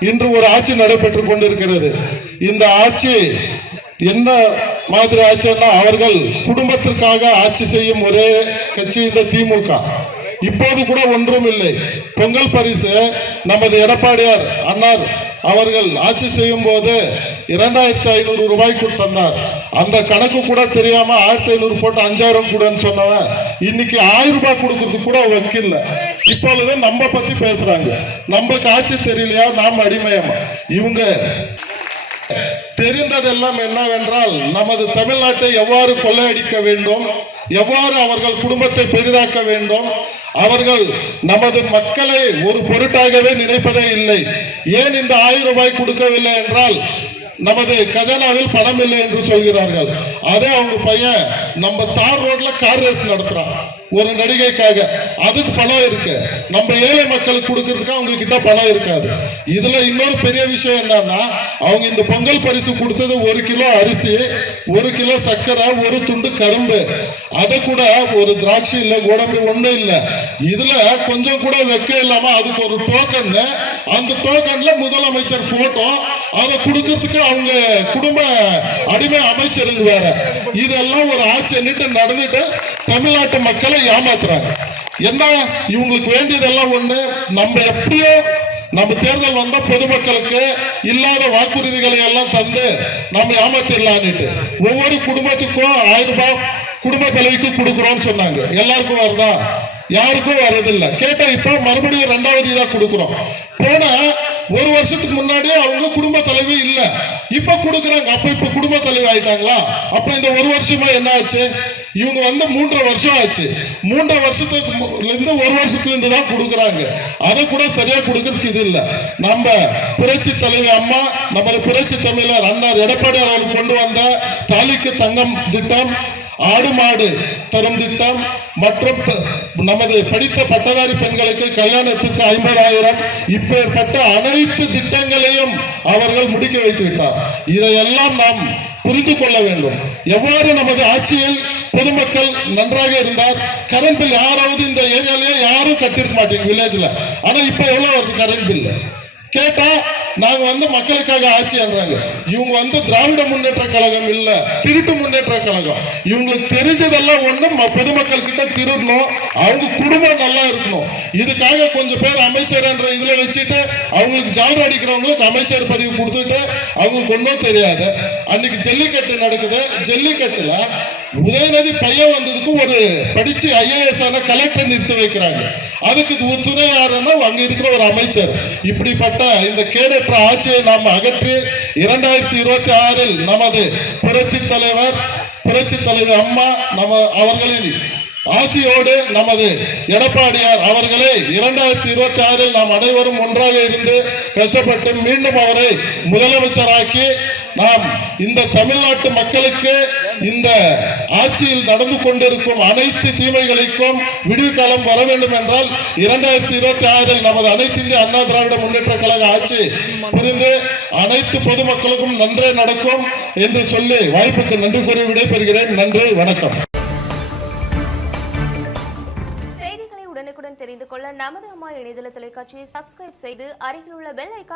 இன்று ஒரு ஆட்சி நடைபெற்றுக் கொண்டிருக்கிறது. இந்த ஆட்சி என்ன மாதிரி ஆட்சின்னா அவர்கள் குடும்பத்திற்காக ஆட்சி செய்யும் ஒரே கட்சி இந்த திமுக. இப்போது கூட ஒன்றும் இல்லை. பொங்கல் பரிசு நமது எடப்பாடியார் அண்ணார் அவர்கள் ஆட்சி செய்யும் போது இரண்டாயிரத்தி ஐநூறு ரூபாய்க்கு தந்தார். அந்த கணக்கு கூட தெரியாம ஆயிரத்தி ஐநூறு போட்டு அஞ்சாயிரம் கூடன்னு சொன்னவன் இன்னைக்கு ஆயிரம் ரூபாய் கொடுக்கறதுக்கு கூட வக்கில்ல. இப்பொழுது நம்ம பத்தி பேசுறாங்க. நம்மளுக்கு ஆட்சி தெரியலையா? நாம் அடிமையமா? இவங்க தெரிந்ததெல்லாம் என்னவென்றால் நமது தமிழ்நாட்டை எவ்வாறு கொள்ளையடிக்க வேண்டும்? எவ்வாறு அவர்கள் குடும்பத்தை பெரிதாக்க வேண்டும்? அவர்கள் நமது மக்களை ஒரு பொருட்டாகவே நினைப்பதே இல்லை. ஏன் இந்த ஆயிரம் ரூபாய் கொடுக்கவில்லை என்றால் நமது கஜானாவில் பணம் இல்லை என்று சொல்கிறார்கள். அதே அவங்க பையன் நம்ம தார் ரோட்ல கார் ரேஸ் நடத்துறான். ஒரு நடிகைக்காக. அதுக்கு பணம் இருக்கு. நம்ம ஏழை மக்களுக்கு கொடுக்கறதுக்கு அவங்க கிட்ட பணம் இருக்காது. இதுல இன்னொரு பெரிய விஷயம் என்னன்னா அவங்க இந்த பொங்கல் பரிசு கொடுத்தது ஒரு கிலோ அரிசி ஒரு கிலோ சர்க்கரை ஒரு துண்டு கரும்பு. அதை கூட ஒரு திராட்சை இல்லை கோடம்பு ஒண்ணும் இல்லை. இதுல கொஞ்சம் கூட வெக்க இல்லாம அதுக்கு ஒரு டோக்கன் அந்த டோக்கன்ல முதலமைச்சர் போட்டோ அதை கொடுக்கறதுக்கு அவங்க குடும்ப அடிமை அமைச்சருங்க வேற. இதெல்லாம் ஒரு ஆட்சி நடந்துட்டு தமிழ்நாட்டு மக்களை ஏமாத்துறாங்க. என்ன? இவங்களுக்கு வேண்டியதெல்லாம் ஒண்ணு. நம்ம எப்படியோ நம்ம தேர்தல் வந்த பொதுமக்களுக்கு இல்லாத வாக்குறுதிகளை எல்லாம் தந்து நம்ம ஏமாத்திடலான்னுட்டு ஒவ்வொரு குடும்பத்துக்கும் ஆயிரம் ரூபாய் குடும்ப தலைவிக்கு கொடுக்குறோம்னு சொன்னாங்க. எல்லாருக்கும் வருதா? யாருக்கும் வரதில்லை கேட்டா இப்போ மறுபடியும் ரெண்டாவது இதா கொடுக்குறோம். போனா ஒரு வருஷத்துக்கு முன்னாடியே அவங்க குடும்ப தலைவி இல்ல. இப்ப கொடுக்குறாங்க. அப்ப இப்ப குடும்ப தலைவி ஆயிட்டாங்களா? அப்ப இந்த ஒரு வருஷமா என்ன ஆச்சு? இவங்க வந்து மூன்றரை வருஷம் ஆச்சு. மூன்றரை வருஷத்துக்கு இருந்து ஒரு வருஷத்துல இருந்து தான் கொடுக்குறாங்க. அதை கூட சரியா கொடுக்கறதுக்கு இது இல்லை. நம்ம புரட்சி தலைவி அம்மா நமது புரட்சி தமிழர் அண்ணார் எடப்பாடி அவர்கள் கொண்டு வந்த தாலிக்கு தங்கம் திட்டம் ஆடு மாடு தரும் திட்டம் மற்றும் நமது படித்த பட்டதாரி பெண்களுக்கு கல்யாணத்துக்கு ஐம்பதாயிரம். இப்பேற்பட்ட அனைத்து திட்டங்களையும் அவர்கள் முடிக்க வைத்து விட்டார். இதையெல்லாம் நாம் புரிந்து கொள்ள வேண்டும். எவ்வாறு நமது ஆட்சியில் பொதுமக்கள் நன்றாக இருந்தார்? கரண்ட் பில் யாராவது இந்த ஏரியாலேயே யாரும் கட்டிருக்க மாட்டேங்க வில்லேஜ்ல ஆனா இப்ப எவ்வளவு வருது கரண்ட் பில்லு? கேட்டா நாங்க வந்து மக்களுக்காக ஆட்சி என்றாங்க இவங்க வந்து திராவிட முன்னேற்ற கழகம் இல்ல திருட்டு முன்னேற்ற கழகம். இவங்களுக்கு தெரிஞ்சதெல்லாம் ஒண்ணும் ம- பொதுமக்கள் கிட்ட திருடணும் அவங்க குடும்பம் நல்லா இருக்கணும். இதுக்காக கொஞ்சம் பேர் அமைச்சர் என்ற இதுல வச்சுட்டு அவங்களுக்கு ஜாலர் அடிக்கிறவங்களுக்கு அமைச்சர் பதவி கொடுத்துட்டு அவங்களுக்கு ஒன்றும் தெரியாது. அன்னைக்கு ஜல்லிக்கட்டு நடக்குது. ஜல்லிக்கட்டுல உதயநிதி பையன் வந்ததுக்கு ஒரு படிச்சு ஐஏஎஸ் ஆன கலெக்டர் நிறுத்தி வைக்கிறாங்க. அதுக்கு துணை யாருன்னா அங்க இருக்கிற ஒரு அமைச்சர். இப்படிப்பட்ட இந்த கேடற்ற ஆட்சியை நாம் அகற்றி இரண்டாயிரத்தி இருபத்தி ஆறில் நமது புரட்சி தலைவர் புரட்சி தலைவர் அம்மா நம்ம அவர்களின் ஆசியோடு நமது எடப்பாடியார் அவர்களே இரண்டாயிரத்தி இருபத்தி ஆறில் நாம் அனைவரும் ஒன்றாக இருந்து கஷ்டப்பட்டு மீண்டும் அவரை முதலமைச்சராக்கி நாம் இந்த தமிழ்நாட்டு மக்களுக்கு இந்த ஆட்சியில் நடந்து கொண்டிருக்கும் அனைத்து தீமைகளுக்கும் விடிவு காலம் வர வேண்டும் என்றால் இரண்டாயிரத்தி இருபத்தி ஆறில் நமது அனைத்து இந்திய அண்ணா திராவிட முன்னேற்ற கழக ஆட்சி புரிந்து அனைத்து பொதுமக்களுக்கும் நன்றே நடக்கும் என்று சொல்லி வாய்ப்புக்கு நன்றி கூறி விடைபெறுகிறேன். நன்றி வணக்கம். செய்திகளை உடனுக்குடன் தெரிந்து கொள்ள நமது அம்மா இணையதள தொலைக்காட்சியை சப்ஸ்கிரைப் செய்து அருகில் உள்ள பெல் ஐக்கான்